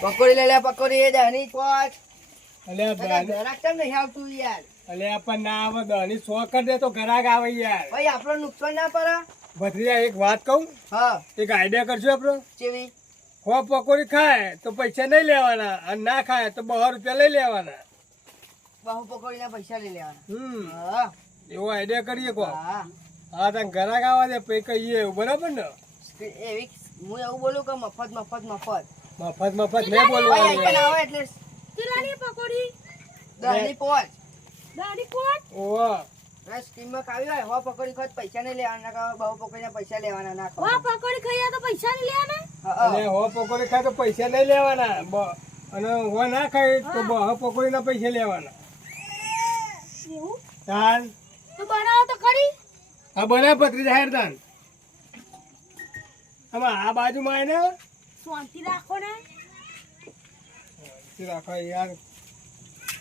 પકોડી લઈ લે પકોડી એ દહની પોચ અલ્યા દહની ઘરાક કેમ નહીં આવતું યાર અલ્યા પણ ના આવે દહની 100 કરી દે તો ઘરાક આવે યાર ભાઈ આપણો નુકસાન ના પડે ભત્રીજા એક વાત કહું હા એક આઈડિયા કરજો આપણો ચેવી 100 પકોડી ખાય તો પૈસા નહીં લેવાના અને ના ખાય તો 200 રૂપિયા લઈ લેવાના બહુ પકોડી ના પૈસા લઈ લેવાના હા એવો આઈડિયા કરીએ કો હા હા તને ઘરાક આવવા દે પછી કહીએ એવું બરાબર ને એવી હું એવું બોલું કે મફત મફત નહીં બોલવાનું આવે એટલે કેટલાની પકોડી? દહની પોચ દાડી કોટ? ઓવા સ્કીમમાં ખાવી હોય હો પકોડી ખાત પૈસા નહીં લેવાના ના બહુ પકોડી ના પૈસા લેવાના ના વા પકોડી ખાયા તો પૈસા નહીં લેવાના? અને હો પકોડી ખાય તો પૈસા નહીં લેવાના અને હો ના ખાય તો બહુ પકોડી ના પૈસા લેવાના એવું? તાન તો બનાવો તો ખરી? આ બને પત્રી જાહેર તાન આમાં આ બાજુમાં આવીને શાંતિ રાખો ને. રાખો યાર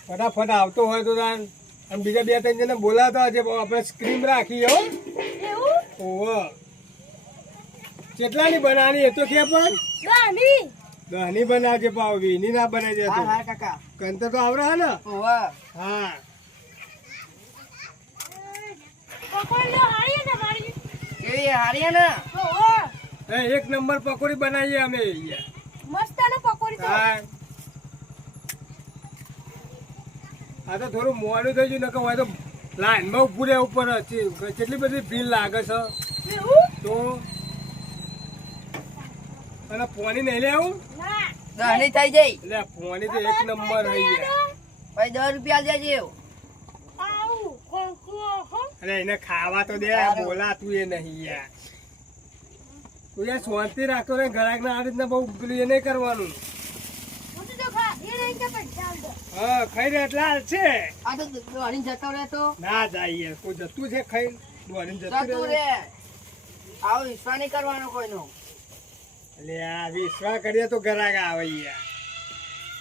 ફટાફટ આવતો હોય તો તાન અને બીજા 2-3 જણને બોલાતા હશે આપણે સ્ક્રીમ રાખી હો એવું? ઓહો કેટલાની બનાવવાની એ તો કે પણ દાડી. 10ની બનાવજે પાવ 20ની ના બનાવજે તો હા કાકા કંતર તો આવડે હે ને ઓવા હા પકોડી લો હારી ને મારી. કેવી હારી ને ઓહો એક નંબર પકોડી બનાવીએ અમે યાર મસ્ત આને પકોડી તો. હા આ તો થોડું મોડું થઈ ગયું નકર હોય તો લાઈનમાં ઉભું રહેવું પડે કેટલી બધી ભીડ લાગે છે એવું? તો અને પોણી નહીં લેવું ના દહની થઈ જઈ એટલે પોણી તો એક નંબર થઈ ગયા ભાઈ 10 રૂપિયા લેજે આવું કોકો હો. અને એને ખાવા તો દે બોલાતું એ નહીં યાર તું યાર શાંતિ રાખતો ને ઘરાક ના આ રીતના બહુ પેલું એ નહીં કરવાનું હું તો ખા એ નહીં કે પૈસા આવતો. હા ખાઈ રે એટલે હાલ છે આ તો દહની જતો રહે તો ના જાય યાર કોઈ જતું છે ખાઈ દોડીને જતું જતું રે રહે આવો વિશ્વાસ નહીં કરવાનો કોઈનો એટલે આ વિશ્વાસ કરીએ તો ઘરાક આવે યાર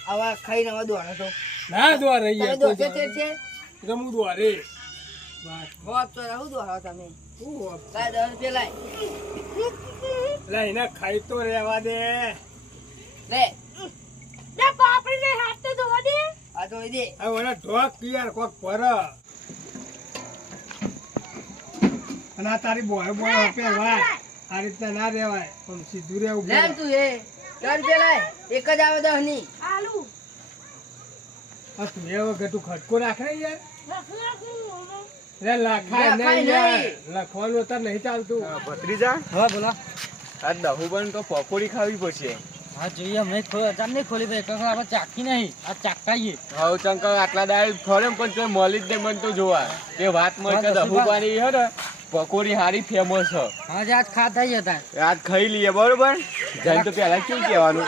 આવા ખાઈને હવે દોડો તો ના દોરે તમે યાર દોડે છે તો હું દોરે બસ હોપ તો રહું દોડો તમે શું હોપ? લાય 10 રૂપિયા લાય એટલે એને ખાઈ તો રહેવા દે લે ને પાપડી ને હાથ તો ધોવા દે. આ તો દે હવે ઓલા ઢોક યાર કોક પર અને આ તારી બોય આપે વાત આ રીતના ના રહેવાય પણ સીધું રહેવું લે પડે. તું એ 10 રૂપિયા લાય એક જ આવે 10 ની આલુ આ તું એ વખત તું ખટકો રાખે ને યાર રાખું રે લખાય લખાય નહીં યાર નહીં. લખવાનું અત્યારે નહીં ચાલતું ભત્રીજા હા બોલો આ દહુબન તો પકોડી ખાવી પડશે. હા જોઈએ અમને ચાલ નહીં ખોલી ભાઈ કંઈ આપણે ચાખી નહીં આ ચાખાઈએ હવે ચંકર આટલા દાળ ખરે પણ તો મળી જ નહીં મને તો જોવા તે વાત મળે કે દહુબાની હે ને પકોડી હારી ફેમસ છે. હા જે આજ ખા થઈ હતા આજ ખાઈ લઈએ બરોબર. જઈને તો પેલા કેવું કહેવાનું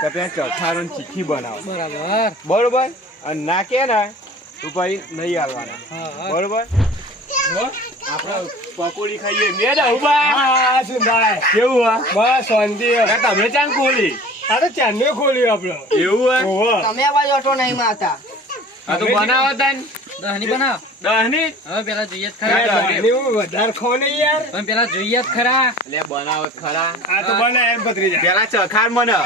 કે પેલા ચખારો ને ચીખી બનાવો બરાબર બરોબર અને ના કે ને તો પછી નહીં આવવાના હા બરોબર. આપણે પકોડી ખાઈએ મેં દહુબા હા શું ભાઈ કેવું હા બસ શાંતિ હે. તમે ચાંદ ખોલી આ તો ચાંદને ખોલ્યું આપણે એવું હે ઓહો તમે આવાજ ઓટો નહીં મારતા આ તો બનાવો તન દહની બનાવ દહની હવે પેલા જોઈએ જ ખરા. ચાંદની હું વધારે ખાવ નહીં યાર પણ પેલા જોઈએ જ ખરા લે બનાવો ખરા આ તો બને એમ ભત્રીજા પેલા ચખાડ મને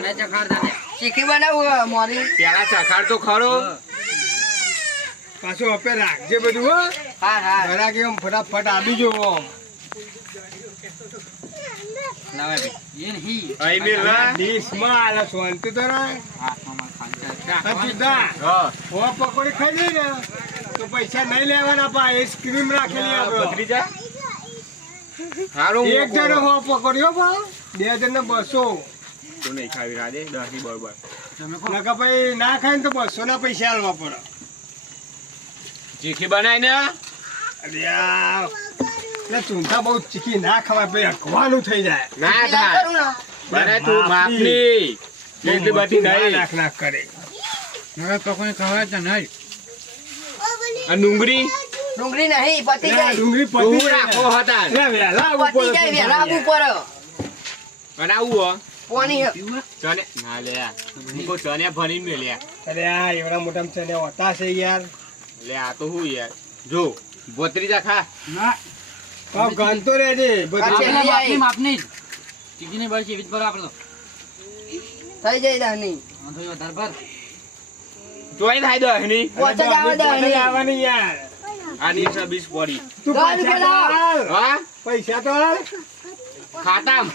મને ચખાડ દાને ચીખી બનાવું મોરી પેલા ચખાડ તો ખરો પાછું આપે રાખજે બધું હો હા હા ઘરાક એમ ફટાફટ આવી જવો આમ. ના ભાઈ એ નહીં અહીં મેં લા. ડીશમાં આલે શાંતિ તો રાખ. આ સીધા હા હો પકોડી ખાઈ લઈ ને તો પૈસા નહીં લેવાના પા આઈસ્ક્રીમ રાખેલી આપણે ભત્રીજા હારું એક જણો હો પકોડ્યો પા 2 જણને 200 તું નહીં ખાવી રાધે 10 ની બરોબર નકા ભાઈ ના ખાય ને તો 200 ના પૈસા આલવા પડે ચીખી બનાય ને અરે યાર એટલે ચૂંટા બહુ ચીકી ના ખવાય ભાઈ અખવાનું થઈ જાય ના થાય બનાય તું માપની એટલી બધી નહીં નાખ નાખ કરે હવે પકોડી ખવાય તો નહીં આ ડુંગળી ડુંગળી નહીં પતી લે, જાય ડુંગળી તું પતી રાખો જાય હતા લે, વહેલા આવવું પતી પડે જાય તો વેલા આબુ યાર. પર અને આવું હો પોની ચને ના લે મૂકો ચને ભરીને મે લે અરે આ એવડા મોટા ચને હોતા છે યાર લે આ તો હું યાર જો ભત્રીજા ખા ના પાવ ગણતો રહેજે બધું આ છેલ્લી આવી. માપની ચીકીની બળ છે વિચ પર આપણો થઈ જાય દહની. જોઈ થાય દહની. પોચ જ આવે પોચ જ દહની. આવવાની યાર. આની 20 પડી. તું દસ પૈસા તો રૂપિયા હાલ. હા પૈસા તો હાલ. ખાતામ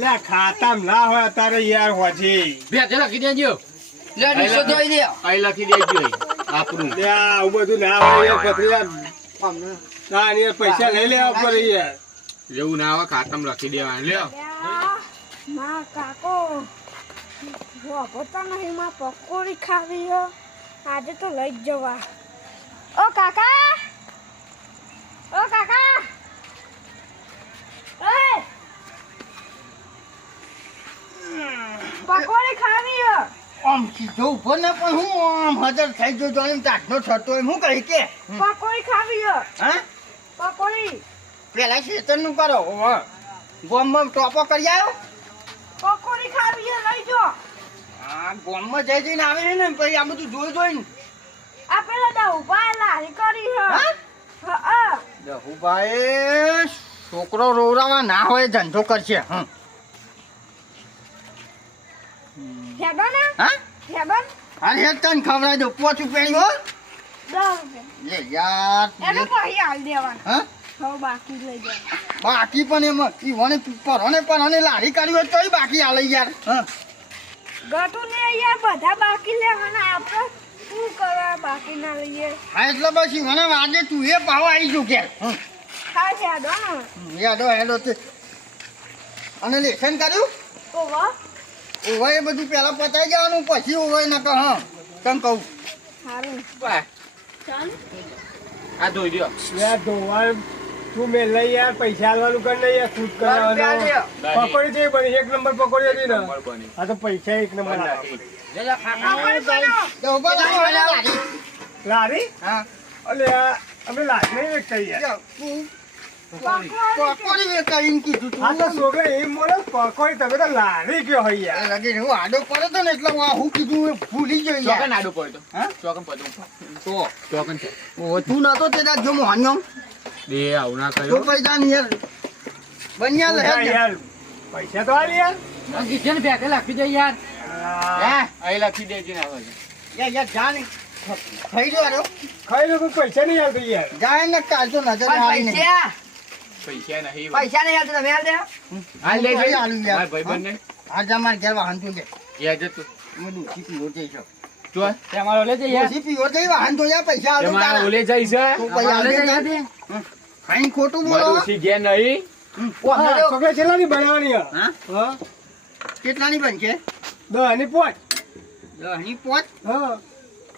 લે ખાતામ ના હોય અત્યારે યાર હોજી. બે લખી દેજો. લે ડીસો જોઈ દે. અહીં લખી દેજો આપણું. લે આવું બધું ના હોય યાર પથરી. અમને. ના યાર પૈસા લઈ લેવા પડે યાર. એવું ના આવે ખાતામ લખી દેવાનું લ્યો. માં કાકો વાપરતા નહીં માં પકોડી ખાવી હો આજે તો લઈ જ જવા ઓ કાકા એ પકોડી ખાવી હો આમ સીધો ઉભો ને પણ હું આમ હાજર થઈ ગયો જોઈને તાટનો થતો હોય હું કહી કે પકોડી ખાવી હો હા પકોડી પેલા શેતરનું કરો ગોમમાં ટોપો કરી આવ્યો પકોડી ખાવી હો લઈ જો હા ગોમમાં જઈ જઈને આવે છે ને પછી આ બધું જોઈ જોઈને આ પેલા દા ઉભા લારી કરી હો હા? હા દહુભાઈ છોકરો રોવરાવા ના હોય ધંધો કરશે હેડો ને હા હેડો હાલ હેડ તને ખવડાવી દો પોચું પેણી હો 10 રૂપિયા લે યાર એને પછી હાલ દેવાના હા હવે બાકી લઈ જવા બાકી પણ એમાં ઈવોને પરોને પણ લારી કાઢી હોય તોય બાકી આલે યાર હા ગટુ ને યાર બધા બાકી લેવાના આપણે શું કરવા બાકી ના લઈએ હા એટલે બસ ઈવોને વાગે તું એ ભાવ આવી જો કે ખાસ યાદ હો હેડો હેડો તે અને લેખન કર્યું ઓવા ઓવાય એ બધું પહેલા પતાઈ જવાનું પછી ઓવાય ન કહો હા તમ કહું સારું વાહ, ચાલ આ ધોઈ દ્યો. યાર ધોવા તું મેં લઈ યાર પૈસા આલવાનું કર નહીં યાર ખુદ કરાવવાનું. પકોડી જેવી બની એક નંબર પકોડી હતી ને નંબર બની. આ તો પૈસા એક નંબર આપે. ઉભો થાવ લારી લારી હા અલે આ અમે લારી નહીં વેચતા યાર. પકોડી વેચાઈને કીધું તું આ તો છોકરા એમ બોલે પકોડી તમે તો લારી કયો હોય યાર. લાગે હું આડો પડે તો ને એટલે હું આ હું કીધું એ ભૂલી ગયો યાર ચોકન આડું પડ્યો. હા? ચોકન પડ્યો. તો ચોકન છે. ઓ તું નતો તે દાદ જો મોહન્યો દે આવું ના તો કર્યો. પૈસા ની યાર બન્યા લે તું જા યાર પૈસા તો આલી યાર. કિચન બેઠે લાખી દે યાર આ, અહીં લખી દેજો ને હવે. યાર જા ને ખાઈ જો આરો ખાઈ લો કોઈ પૈસા નહીં આવતો યાર. જાય ને કાલ તો નજર આવી ને પૈસા નહીં. પૈસા નહીં આવતો તમે હાલ દે હાલ લેજો. ભાઈ આલું યાર. મારા ભાઈબંધને. આ જા માર ઘેર વાહન તો દે યાર જતું. મેં દૂધી પીવો જઈ છો જો તમારો લે જઈ દૂધી પીવો જઈ વાહન તો યાર પૈસા આવતો તમારા તારા. ઓલે જઈ છે. તું પૈસા આલ દે ખાઈ ખોટું બોલો મારું ઓછી ઘેર નહીં. હા, છોકરા છેલ્લાની બનાવવાની હે. હા હા કેટલાની બનશે 10 ની પોચ. 10 ની પોચ હા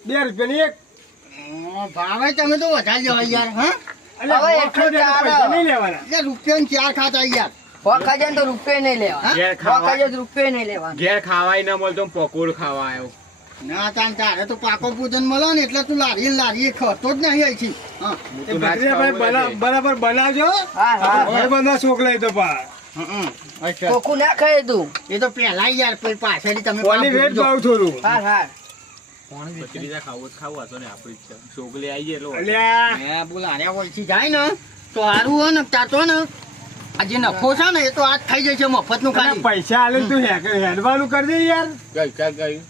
2 રૂપિયાની એક. ભાવે તમે તો વધારે લેવા યાર હા અલ્યા, હવે મોખા એટલું દે તો ચાલે. પૈસા નહીં લેવાના. એટલે રૂપિયા 4 ખાતા યાર પોખા જાય ને તો રૂપિયા નહીં લેવા ઘેર પોખા ખાવા જાય તો રૂપિયા નહીં લેવા ઘેર ખાવાય ન મળતો પકોડ ખાવા આવ્યો. ના તારે તો પાકો પૂજન મળે ને એટલે તું લારી ખતો જ નહીં અહીંથી હા હું એ તો ના જ ભત્રીજાભાઈ ખાવું બરાબર બનાવજો. હા હા ભાઈ બંધા છોકરા તો પા અચ્છા પોખું ના ખાય તું એ તો પેલા યાર પછી પાછળથી તમે કોની વેટ ભાવ થોડું. હા હા ભત્રીજા ખાવું જ ખાવું હતો ને આપણી ઈચ્છા. છોકરી આવી જાય એટલે અલ્યા હે બોલારે ઓલથી જાય ને તો સારું હોય ને તાતો ને આ જે નફો છે ને એ તો આજ થઈ જાય છે મફતનું અને ખાલી પૈસા આલે તું હેડવાનું કરજે યાર. ગઈ ક્યાં ગયું?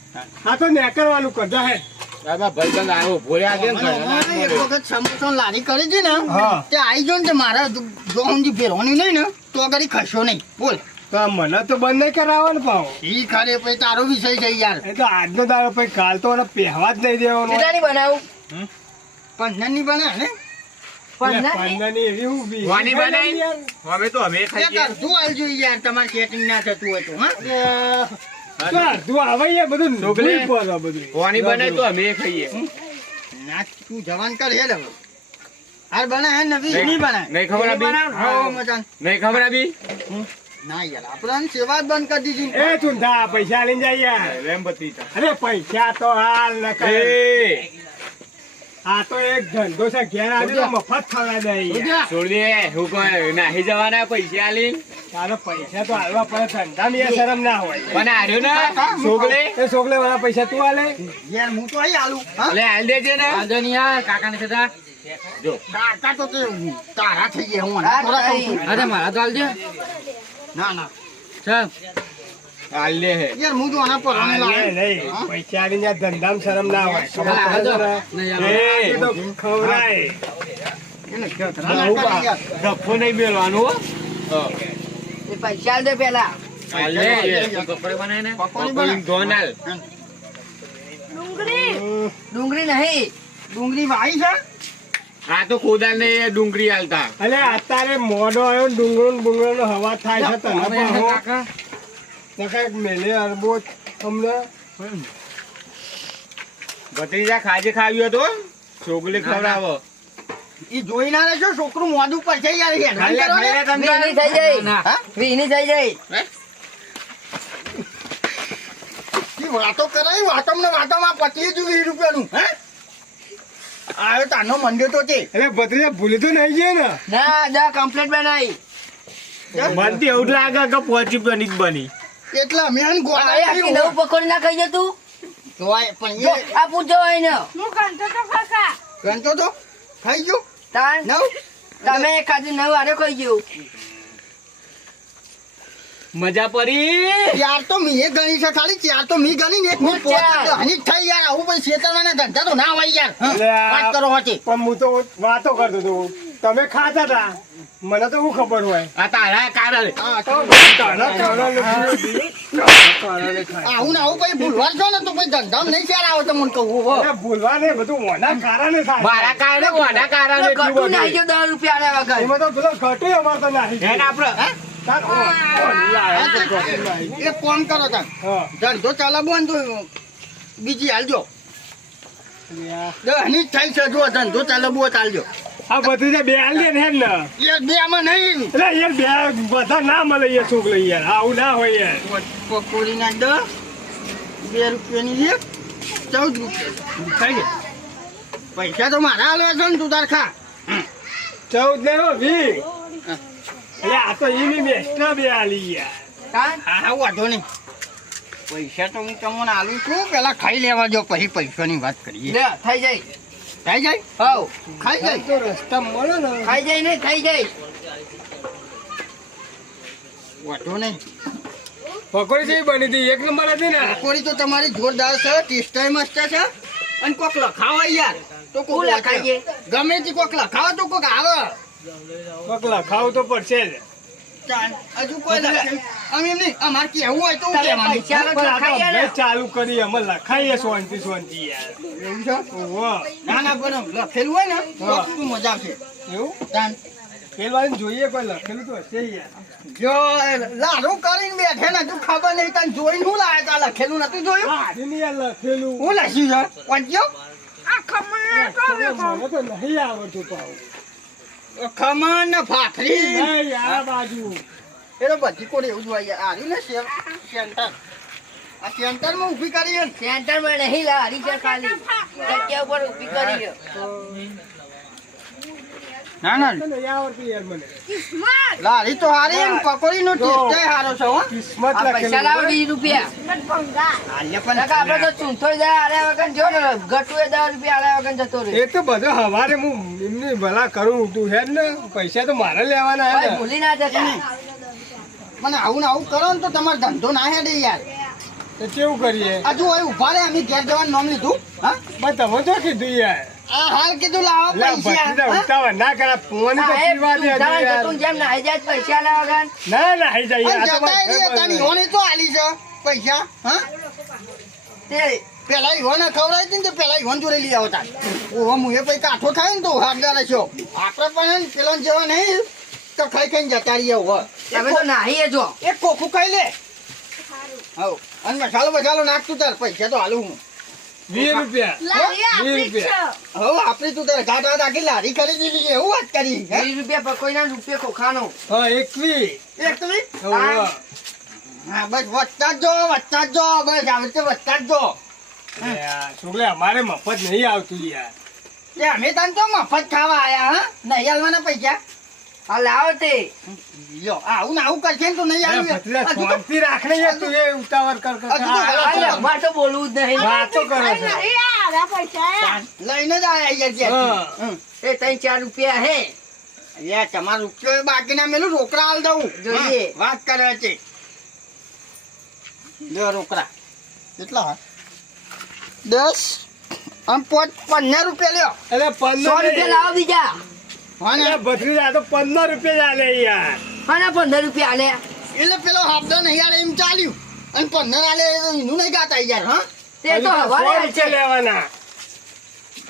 આ તો નેકરવાનું કરજે હેડ. આમાં ભાઈબંધ આવ્યો ભોળ્યા કેમ કરે? ના જ એક મળે. વખત સમોસો લારી કરી છે ને હા. તે આવી જો ને તે મારા જો ઊંધી ફેરવાની નહીં ને તો આગળ ખસો નહીં બોલ તો મને તો બંધ નહીં કરાવવાનું પાવ. ઈ ખાલી પછી તારો વિષય છે યાર એ તો આજનો દાડો પછી કાલ તો મને પહેવા જ નહીં દેવાનો. કેટલાની બનાવું 15 ની બને ને પંદરની એવી હું બી. વાની બનાવી? યાર. હવે તો અમે એક ખાઈએ. અડધું આલજો યાર તમારે સેટિંગ ના થતું હોય તો હા તો અડધું આવે યાર બધું છોકરી. ભૂલ પડે બધું. વાની બનાવી તો અમે ખાઈએ. ના તું જવાન કર હેડ હવે હાર બને હે નવી નહીં. નહીં બને નહીં ખબર આપી? હા મચાન નહીં ખબર આપી? ના યાર આપણે સેવા જ બંધ કરી દીધી એ તું થા પૈસા લઈને જાય યાર. એમ ભત્રીજા. અરે પૈસા તો હાલ ન કરે. એ આ તો એક ધંધો છે ઘેર આવી તો મફત ખવડાવી દે યાર. છોડ દે. હું કોઈ નાહી જવાના પૈસા આલી. તારો પૈસા તો હાલવા પડે ધંધામાં યાર શરમ ના હોય. પણ હાર્યો ને છોકરી. એ છોકરા વાળા પૈસા તું આલે. યાર હું તો અહીં આલું હા એટલે હાલ દેજે ને. કાકાને કહેતા જો કાકા તો તે તારા થઈ ગયા હું હા, થોડા કહું થઈ. છું. અરે મારા તો આલજે ના ના હાલ લે હે યાર હું તો આના પર આ લે નહીં. હા? પૈસા આલીને આ ધંધામાં શરમ ના હોય. ખબર પડે છે ને? એ તો ખવડાય. એને ખેતરા ના કરે યાર. ધફો નહીં મેળવાનું હો હા. એ પૈસા આલ દે પેલા. હાલ લે પકોડી બનાય. પકોડી ધોન હાલ. ડુંગળી ડુંગળી નહીં. ડુંગળી વાઈ છે આ તો કોદાળ ને ડુંગળી હાલતા અલે અત્યારે મોઢો આવ્યો ને ડુંગળો નો હવા થાય છે તને પણ હો. નખાય મેલે અરબો અમને ભત્રીજા ખાજે ખાવ્યો તો છોકરી ખવડાવો ઈ જોઈ ના રહેશો છોકરું મોઢું પર છે યાર હેરાન કરો ને. વીની થઈ જાય. હા? વીની થઈ જાય. ઈ વાતો કરાઈ વાતોમાં 25 રૂપિયાનું હે આયો તાનો મંડ્યો તો તે એટલે ભત્રીજા ભૂલી તો નહીં ગયો ને. ના દા કમ્પ્લીટ બનાવી. બનતી એવું લાગે કે 5 રૂપિયાની જ બની એટલા મેન ગોળા આ આખી નવું પકોડી ના ખાઈ જતું. જોવાય પણ જો, એ આ પૂછો એને. હું કંતો તો કાકા ગણતો તો ખાઈ ગયો તાન નવ તમે ખાધું નવું આરે ખાઈ ગયું. મજા પડી ચાર તો મીએ ગણી છે ખાલી ચાર તો મી ગણી ને એક હું ચાર. હની થઈ યાર આવું પછી શેતરવાના ધંધા તો ના હોય યાર એટલે આ- વાત કરો હોતી પણ હું તો વાતો કરતો હતો. તમે ખાતા હતા મને તો શું ખબર હોય. આ તારા કારણ તારા કારણે આવું ને આવું પછી ભૂલવા છો ને તો પછી ધંધા નહીં શેર આવે તો મને કહું હો એટલે ભૂલવા ને બધું મોના કારણે થાય. મારા કારણે મોઢા કારણે એટલું ઘટું નાઈ બધું. ગયો 10 રૂપિયા આલ્યા વગર. એમાં તો પેલો ઘટું અમારે તો નાહી હે ને ગયું. આપણે તાર લાયા તો ઘટું નાહી ગયું. એક કામ કરો તાર હા. ધંધો ચાલવો ને તો બીજી હાલજો એટલે હની જ થઈ છે જો ધંધો ચાલવો હોય તો હાલજો આ બધું જે બે આલીએ ને એમ ને યાર બે આમાં નહીં એટલે યાર બે બધા ના મળે યાર છોકરી યાર આવું ના હોય યાર. પકોડી ના 10 2 રૂપિયાની એક 14 રૂપિયા ખાઈ લે પૈસા તો મારા હાલવા છે ને તું તાર ખા 14 ને 20. એટલે આ તો એની એક્સ્ટ્રા બે આલી યાર. તાન હા વાંધો નહીં પૈસા તો હું તમને આલું છું પેલા ખાઈ લેવા જો પછી પૈસાની વાત કરીએ લે થઈ જાય. થઈ જાય હઉ ખાઈ જાય તો રસ્તા મળે ને ખાઈ જાય ને થઈ જાય. વાંધો નહીં પકોડી જેવી બની હતી એક નંબર હતી ને. પકોડી તો તમારી જોરદાર છે ટેસ્ટ મસ્ત છે અને કોક લખાવા યાર તો કોક હું લખાઈએ? ગમે તે કોક લખાવા તો કોક આવે પકલા ખાવું તો પડશે જ. ચાલ, હજુ કોઈ લખે અમે એમ નહીં અમારે કેવું હોય તો તમે કહેવાનું પૈસા પણ આ તો લખાઈએ ને. અભ્યાસ ચાલુ કરી અમે લખાઈએ શાંતિ શાંતિ યાર. એવું છે ઓહો. ના ના પણ લખેલું હોય ને તો શું મજા આવશે એવું તાન પેલવાને જોઈએ કોઈ લખેલું તો હશે યાર. જો લાડુ કરીને બેઠે ને તું ખબર નહીં તને જોઈને હું લાયા તા લખેલું નતું જોયું આ આદમી યાર લખેલું. હું લખ્યું છે વાંચ્યો આ ખમણ તો મને તો નહીં આવડતું પાછું. ખમણ ને ભાખરી નહીં યાર આ બાજુ. એટલે બધી કોણ એવું જ હોય યાર આર્યું ને સેન્ટર આ સેન્ટરમાં ઊભી કરી છે ને. સેન્ટરમાં નહીં લા હરી છે ખાલી જગ્યા ઉપર ઊભી કરી છે. ના ના તો નહીં આવડતું યાર મને. કિસ્મત લારી તો હારી ને પકોડીનો ટેસ્ટ સારો છે હો કિસ્મત આ પૈસા લાવો લખેલું. 20 રૂપિયા. ભંગા હાલ્ય કાકા આપણે તો ચૂંથો જાય આલ્યા વગર જો ને ઘટુએ 10 રૂપિયા આલ્યા વગર જતો રહે. એ તો બધું હવારે હું એમની ભલા કરું તું હે ને પૈસા તો મારે લેવાના હે ભાઈ ને. ભૂલી ના જતા. મને આવું ને આવું કરો ને તો તમારો ધંધો ના હેડે યાર તો કેવું કરીએ. હજુ હોય ઉભા રહે અમે ઘેર જવાનું નામ લીધું હા પણ તમે તો કીધું યાર. આ હાલ કીધું લાવો લે પૈસા ભત્રીજા હા? ઉતાવળ ના કરા ફોન તો આ એ પીવા દે હજુ ચૂંથાના યાર. જતું જેમ નાહી જાય પૈસા આલ્યા વગર. ના ના હઈ જાય અને યાર. આ તો જતાય મારે રહી તારી ઘર ઈવોને તો આલી છે પૈસા હા તે પેલા ઈવોને ખવડાવી હતી ને તે પેલા ઈવોન જોડે લઈ આવતા ઓહો મુએ પછી કાઠો થાય ને તો હાડદાર છો આપણે પણ પેલો જેવા નહીં તો ખાઈ ખાઈને જતા રહીએ હવે તમે તો નાહીએ જો. એક કોકું ખાઈ લે હવ અને મસાલો બસાલો નાખતું તાર પૈસા તો હાલું હું 20 રૂપિયા. લારી આપણી જ છે હવે આપણી તું તારે ગાઢા આખી લારી ખરીદી લીધી એવું વાત કરી હે 20 રૂપિયા પકોઈના રૂપિયા ખોખાનો. હા 21. એક તો બી? હોવે. હા બસ વધતા જ જો બસ આવી રીતે વધતા જ જો યાર, છોકરા અમારે મફત નહીં આવતું યાર. એ અમે તને તો મફત ખાવા આયા હા નહીં હાલવાના પૈસા આ લાવો તે લ્યો આવું ને આવું કરશે ને તો નહીં અરે આવ્યું ભત્રીજા, શાંતિ રાખ ને યાર તું એ ઉતાવળ કર કર. હજુ તો આ અરે અમારે તો બોલવું જ નહીં. વાતો કરો આ છો. નહીં આ પૈસા લઈને જ આયા યાર હા. એ 3-4 રૂપિયા હે. યાર તમારા રૂપિયો બાકી ના મેલું રોકડા હાલ દઉં જોઈએ. હા, વાત કરે છે લે રોકડા કેટલા હા 10 આમ 15 રૂપિયા લ્યો એટલે 100 રૂપિયા લાવો બીજા હા ને ભત્રીજા તો 15 રૂપિયા ચાલે યાર. અને 15 રૂપિયા આલે એટલે પેલો હાફદો નહીં આલે એમ ચાલ્યું અને 15 આલે એનું નહીં ગાતા યાર હા તે તો હજી હવારે 100 હાલ છે રૂપિયા લેવાના.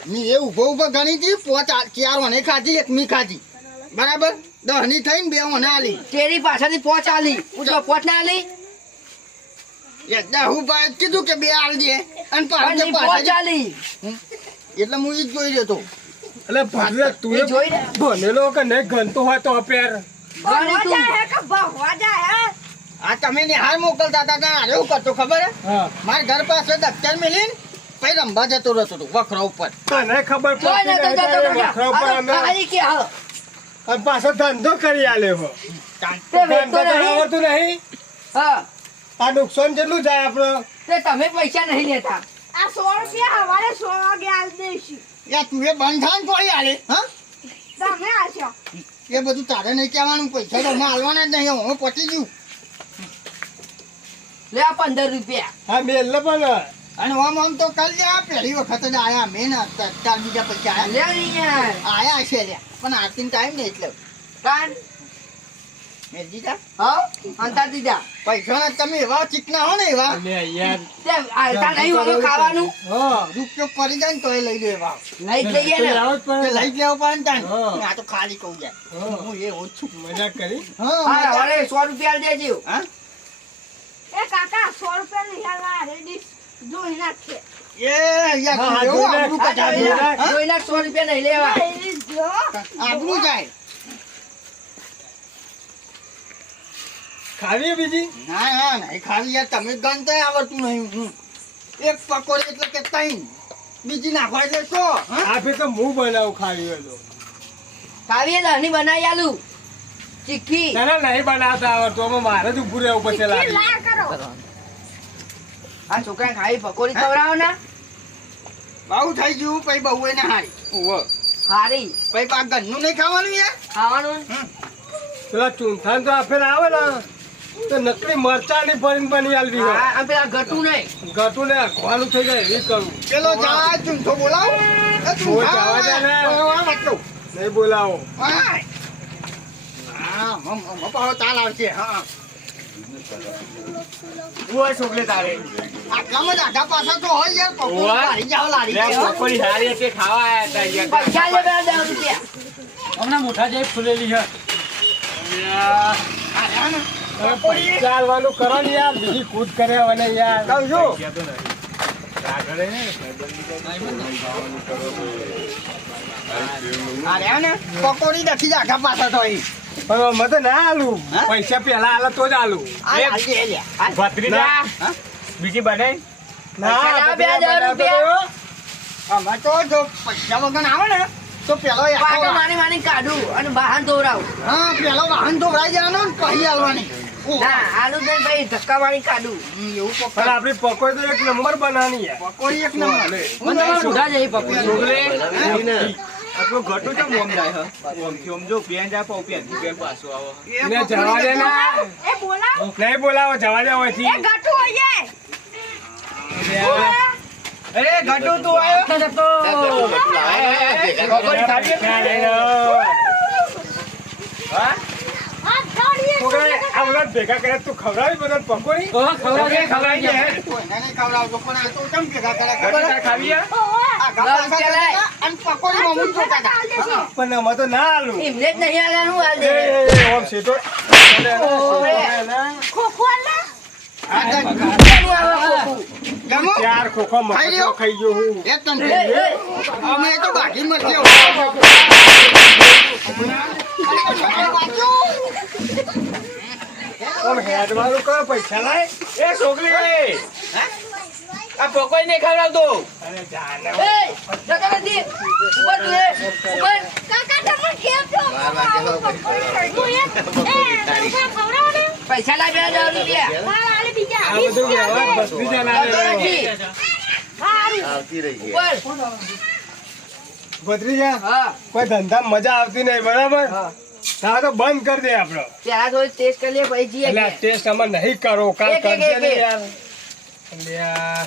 મેં એ ઉભો ગણી હતી 4 મને ખાધી એક મી ખાધી બરાબર 10 ની થઈને 2 મને આલી તેરી પાછળથી પોચ આલી ઉજો પોચ ના આલી એટલે હું ભાઈ કીધું કે 2 આલ દે અને પણ ઈ પોચ પાછળ આલી એટલે હું ઈ જ જોઈ રહ્યો તો એટલે ભત્રીજા તું એ જોઈ લે ભણેલો કે નહીં ગણતો હોય તો અપેર. ગણી તું જાય કે ભગવા જાય આ તમે ને હાર મોકલતા હતા ત્યાં એવું કરતો ખબર હે હા મારા ઘર પાસે દફતર મેલીને પછી રમવા જતો રહેતો હતો વખરા ઉપર તને ખબર જોઈ ને પડતી તો નહીં તારે વખરા ઉપર અમે ખાલી કે હા અને પાછો ધંધો કરી આલે હો. તે ધંધો વેચતો તો નહીં આવડતું નહીં. હા આ નુકસાન કેટલું જાય આપણો? તે તમે પૈસા નહીં લેતા આ 100 રૂપિયા હવારે 100 વાગે આલ દઈશું યા તું એ બંધ થાય ને તોય આલે હા તમે આશો એ બધું તારે નહીં કહેવાનું પૈસા તો અમે આલવાના જ નહીં હું પતી ગયું લે આ 15 રૂપિયા હા મેલ ને પણ અને આમ તો કાલ જે આ પહેલી વખત જ આયા મેં ચાર બીજા પૈસા આયા લે ની યાર આયા છે લ્યા પણ આરતી ટાઈમ નહીં એટલે કાન મેં દીધા હા અંતા દીધા પૈસા તમે એવા ચીકના હો ને એવા અલે યાર તે આલતા નહીં હવે ખાવાનું હા રૂપિયો પડી જાય ને તોય લઈ લે એવા લઈ જ લઈએ ને આવું જ તે પડે. લઈ જ લેવો પડે ને તાન. હા. આ તો ખાલી કહું જાય હા. હું એ ઓછું મજાક કરી. હા હા મજા. હવે 100 રૂપિયા દેજો હા એ કાકા 100 રૂપિયા નહીં આલવા રેડી જોઈ નાખે એ યાર હા, તું હા, એવું જોઈ આબરૂ નાખ. કાઢ્યા છે. હા? જોઈ નાખ 100 રૂપિયા નહીં લેવા એની જો આબરૂ જાય ખાવી બીજી ના ના નહીં ખાવી યાર તમે ગણતા આવડતું નહીં હું એક પકોડી એટલે કે ત્રણ બીજી નાખવા એટલે સો હા આ ફેર તો હું બનાવું ખાવી હોય તો. ખાવીએ દહની બનાવી આલું ચીખી ના ના નહીં બનાવતા આવડતું આમાં મારે જ ઊભું રહેવું પછી લાગે. લા કરો આ છોકરાને ખાવી પકોડી ખવડાવો ને બહુ થઈ ગયું પછી બહુ એને હારી ઓહો હારી પછી પા ઘરનું નહીં ખાવાનું યાર ખાવાનું પેલા ચૂંથાન તો આ ફેર આવે ને તો નકલી મરચાની ભરીને બની આલવી હોય. હા આ પેલા ગટું નહીં ગટું ને અખવાનું થઈ જાય એવી કરું. પેલો જા ચૂંઠો બોલાવ એ ચૂંઠા જવા દે ને. બોલાવ વાટલો. નહીં બોલાવો. હા હા પાછો તાલ આવશે હા ઓય છોકલે તારે આટલામાં જ આધા પાછા તો હોય યાર પકોડી ઓવા. પાડી જાઓ લારી લે જાઓ. પકોડી હારી હતી ખાવા આયા હતા યાર. પૈસા લે પેલા 10 રૂપિયા હમણાં મોઢા જેવી ફૂલેલી છે આ રહ્યા ને. તમે પૈસા આલવાનું કરો ને યાર બીજી કૂદ કર્યા મને યાર. કહું છું. આ રહ્યા ને પકોડી નથી જ આઘા પાછા તો અહીં. પણ અમે તો ના આલું. હા? પૈસા પેલા આલે તો જ આલું. આ લારી એ લ્યા. આ ભત્રીજા હા? બીજી બને પૈસા લાવો, બધા 1000 રૂપિયા. આમાં તો જો પૈસા વગર આવે ને તો પેલો એ પાટો આખો મારી મારી કાઢું અને વાહન દોરાવું હા પેલો વાહન ધોવરાઈ જવાનો ને પછી હાલવાની ના આલુ દઈ ભાઈ ધક્કા મારી કાઢું એવું પણ પકોડી આપણી પકોડી તો એક નંબર બનાવવાની યાર. પકોડી એક નંબર હું તમારા મોઢા જઈ પકડી છોકલે આપણું ઘટું છે મોમ જાય હ ઓમથી ઓમ જો પેન જાય પાઉ પેન થી પેન પાછું આવો ને જવા દે ને. એ બોલાવ નહીં બોલાવો જવા દે એ અહીંથી. ગટુ હોઈએ અરે ઘટું તું આવ્યો છે તો પકોડી ખાવી હા આ ગાડીએ છોકરાએ આ બધા ભેગા કર્યા તું ખવડાવી બધા પકોડી. ખવડાવી દે કોઈને નહીં ખવડાવતો પણ આ તો કેમ ભેગા કર્યા ખબર ઘટું હે? તાર ખાવી હે? આ ગપ્પા દસ રૂપિયા ખાતા હતા અને પકોડીમાં મૂંઝ જોતા હતા. હા. પણ અમે તો ના આલું. એમને જ નહીં આલ્યાનું હાલ એ, દે એ, ઓમ સીધો. ખોખો લે આ ગમ- કેનું આવે ખોખું? ગમો? ચાર ખોખો ખાઈ મફતનો લ્યો. ખાઈ ગયો હું. એક તન એ, એ, અમે તો બાકી મરતી આમ હેડવાળું કરો પૈસા લાય. એ છોકરી આ પકોડી નહીં ખવડાવતો અરે જાને. એ, જગા નથી. ઉપર તું એ, ઉપર. કાકા તમે કેમ છો પૈસા લાય પેલા 10 રૂપિયા આ બધું વ્યવહાર બધી જણા જગા લેવો. નથી. ઉપર. ભત્રીજા હા કોઈ ધંધા મજા આવતી નહીં બરાબર હા. ના તો બંધ કરી દે આપડે. પેલા થોડી ટેસ્ટ કરી લે પછી જઈએ એટલે આ કે. ટેસ્ટ અમારે નહીં કરો કાલ એક, એક, કરજે ને એક. યાર. એટલે આ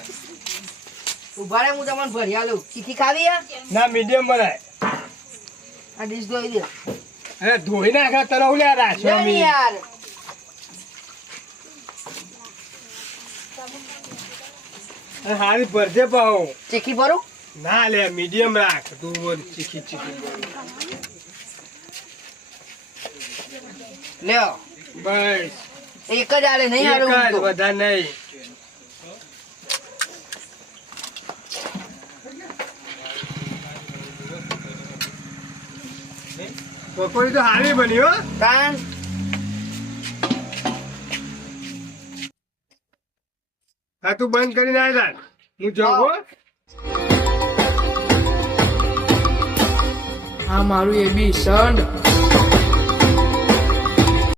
ઉભા રહે, હું તમને ભરી આલું. ચીખી ખાવી હે? ના મીડિયમ બનાય. આ ડીશ ધોઈ દે. અરે ધોઈ નાખા તરવ લે રાખ્યો લે ને મી. યાર. અરે હારી ભરજે પાહો. ચીખી ભરું? ના લે મીડિયમ રાખ તું બોલ ચીખી ચીખી. લ્યો. બસ એક જ આલે નહીં હારું એક જ, તો. બધા નહીં. પકોડી તો હારી બની હો. તાન. હા તું બંધ કરીને આવ્યા હું જાઉં હો. આ મારું એ બી સંડ